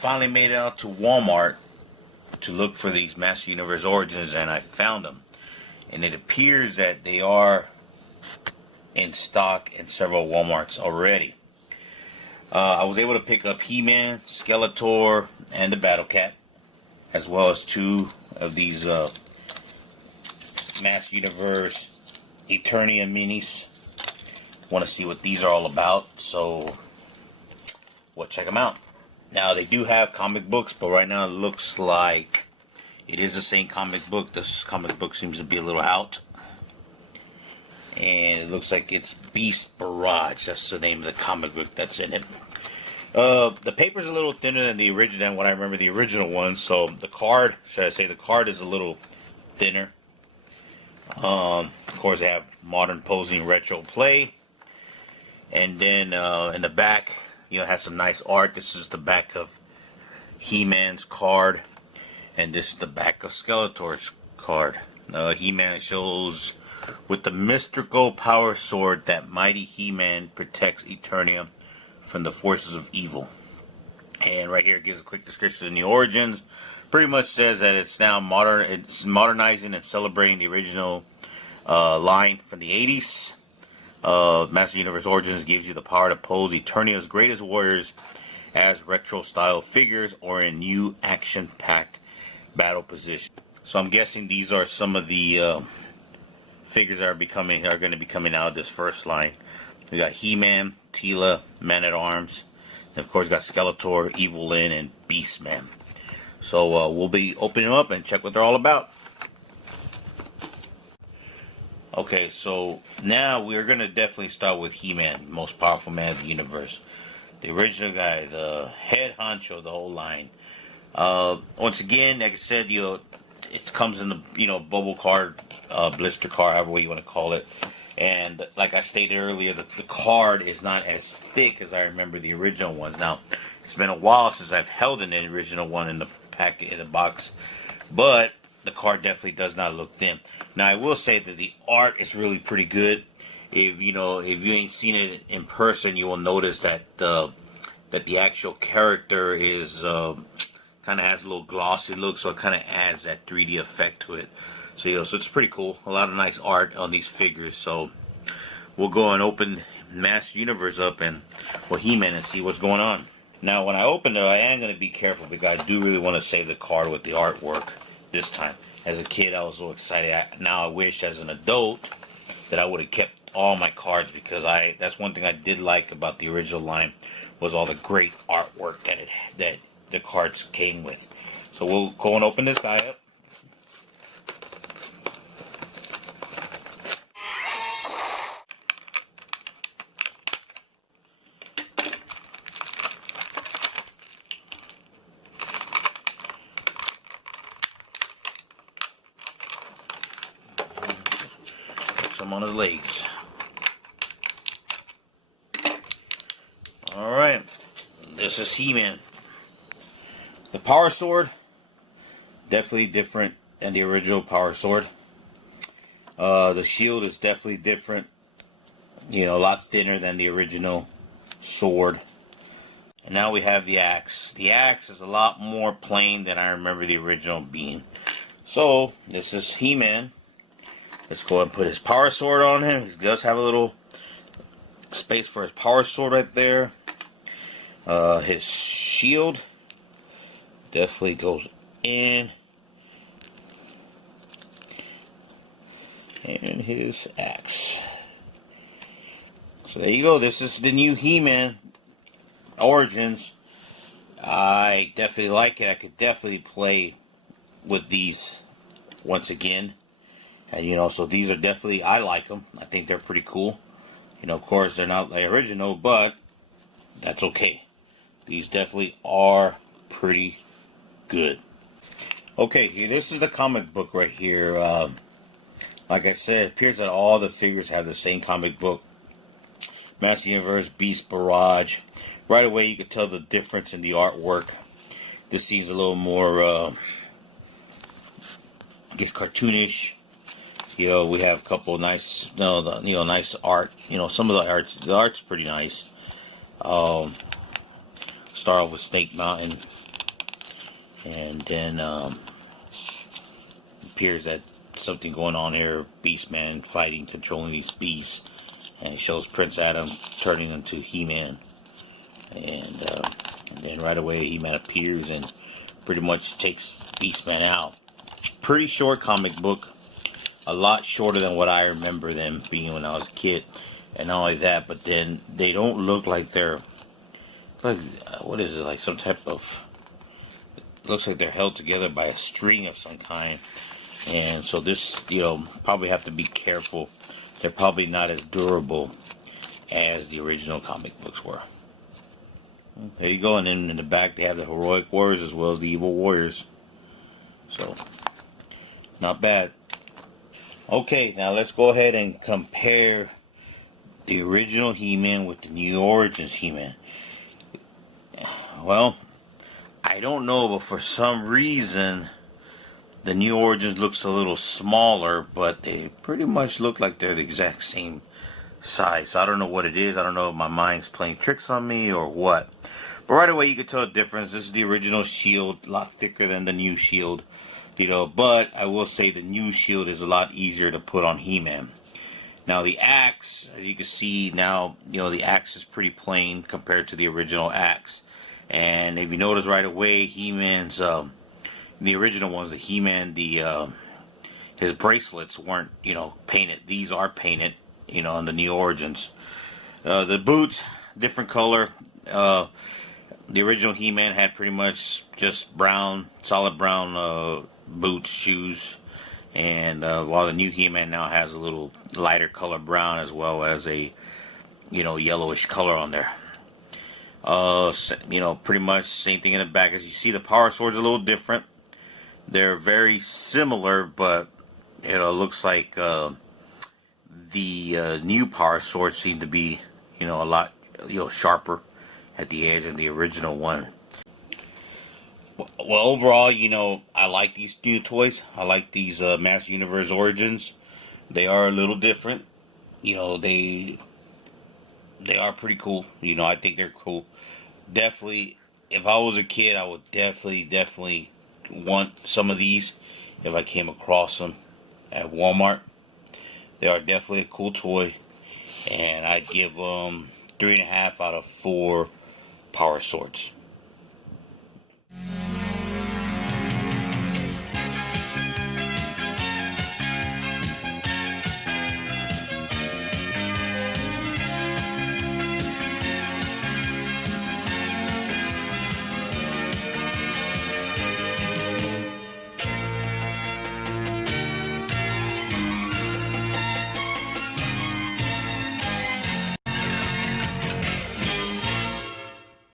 finally made it out to Walmart to look for these MOTU Universe Origins, and I found them. And it appears that they are in stock in several Walmarts already. I was able to pick up He-Man, Skeletor, and the Battle Cat, as well as two of these MOTU Universe Eternia minis. Want to see what these are all about, so we'll check them out. Now, they do have comic books, but right now it looks like it is the same comic book. This comic book seems to be a little out. And it looks like it's Beast Barrage. That's the name of the comic book that's in it. The paper's a little thinner than the original, than what I remember the original one. So the card, should I say, the card is a little thinner. Of course, they have modern posing retro play. And then in the back, has some nice art. This is the back of He-Man's card. And this is the back of Skeletor's card. He-Man shows with the mystical power sword that mighty He-Man protects Eternia from the forces of evil. And right here it gives a quick description of the origins. Pretty much says that it's now modern. It's modernizing and celebrating the original line from the 80s. MOTU Universe Origins gives you the power to pose Eternia's greatest warriors as retro-style figures or in new action-packed battle position. So I'm guessing these are some of the figures that are going to be coming out of this first line. We got He-Man, Teela, Man-at-Arms, and of course got Skeletor, Evil Lyn, and Beast-Man. So we'll be opening them up and check what they're all about. Okay, so now we're going to definitely start with He-Man, most powerful man of the universe. The original guy, the head honcho of the whole line. Once again, like I said, it comes in the, bubble card, blister card, however way you want to call it. And like I stated earlier, the card is not as thick as I remember the original ones. Now, it's been a while since I've held an original one in the packet, in the box. But the card definitely does not look thin. Now, I will say that the art is really pretty good. If you ain't seen it in person, you will notice that that the actual character is kind of has a little glossy look, so it kind of adds that 3D effect to it. So so it's pretty cool. A lot of nice art on these figures. So we'll go and open MOTU Universe up and He-Man and see what's going on. Now, when I open it, I am going to be careful because I do really want to save the card with the artwork this time. As a kid, I was so excited. Now I wish, as an adult, that I would have kept all my cards, because that's one thing I did like about the original line, was all the great artwork that the cards came with. So we'll go and open this guy up. Some on his legs. Alright, this is He-Man. The power sword, definitely different than the original power sword. The shield is definitely different. A lot thinner than the original sword. And now we have the axe. The axe is a lot more plain than I remember the original being. So, this is He-Man. Let's go ahead and put his power sword on him. He does have a little space for his power sword right there. His shield definitely goes in. And his axe. So there you go. This is the new He-Man Origins. I definitely like it. I could definitely play with these once again. And so these are definitely, I like them. I think they're pretty cool. Of course, they're not the original, but that's okay. These definitely are pretty good. Okay, this is the comic book right here. Like I said, it appears that all the figures have the same comic book. MOTU Universe, Beast Barrage. Right away, you could tell the difference in the artwork. This seems a little more, I guess, cartoonish. We have a couple of nice, nice art. Some of the art's pretty nice. Start off with Snake Mountain. And then appears that something going on here. Beastman fighting, controlling these beasts, and it shows Prince Adam turning into He-Man. And then right away He-Man appears and pretty much takes Beastman out. Pretty short comic book, a lot shorter than what I remember them being when I was a kid. And not only that, but then they don't look like they're, like, what is it, like some type of, looks like they're held together by a string of some kind. And so this, probably have to be careful. They're probably not as durable as the original comic books were. There you go. And then in the back they have the heroic warriors as well as the evil warriors. So, not bad. Okay, now let's go ahead and compare the original He-Man with the new Origins He-Man. Well, I don't know, but for some reason the new Origins looks a little smaller, but they pretty much look like they're the exact same size. So I don't know what it is. I don't know if my mind's playing tricks on me or what. But right away you can tell the difference. This is the original shield, a lot thicker than the new shield. But I will say the new shield is a lot easier to put on He-Man. Now the axe, as you can see now, the axe is pretty plain compared to the original axe. And if you notice right away, He-Man's, the original ones, the He-Man, his bracelets weren't, painted. These are painted, on the new Origins. The boots, different color. The original He-Man had pretty much just brown, solid brown boots, shoes. And while the new He-Man now has a little lighter color brown as well as a, yellowish color on there. Pretty much same thing in the back. As you see, the power sword's a little different. They're very similar, but it looks like the new power swords seem to be, a lot, sharper at the edge than the original one. Well, overall, I like these new toys. I like these MOTU Universe Origins. They are a little different. They are pretty cool. I think they're cool. Definitely, if I was a kid, I would definitely want some of these if I came across them at Walmart. They are definitely a cool toy, and I'd give them 3.5 out of 4 power swords.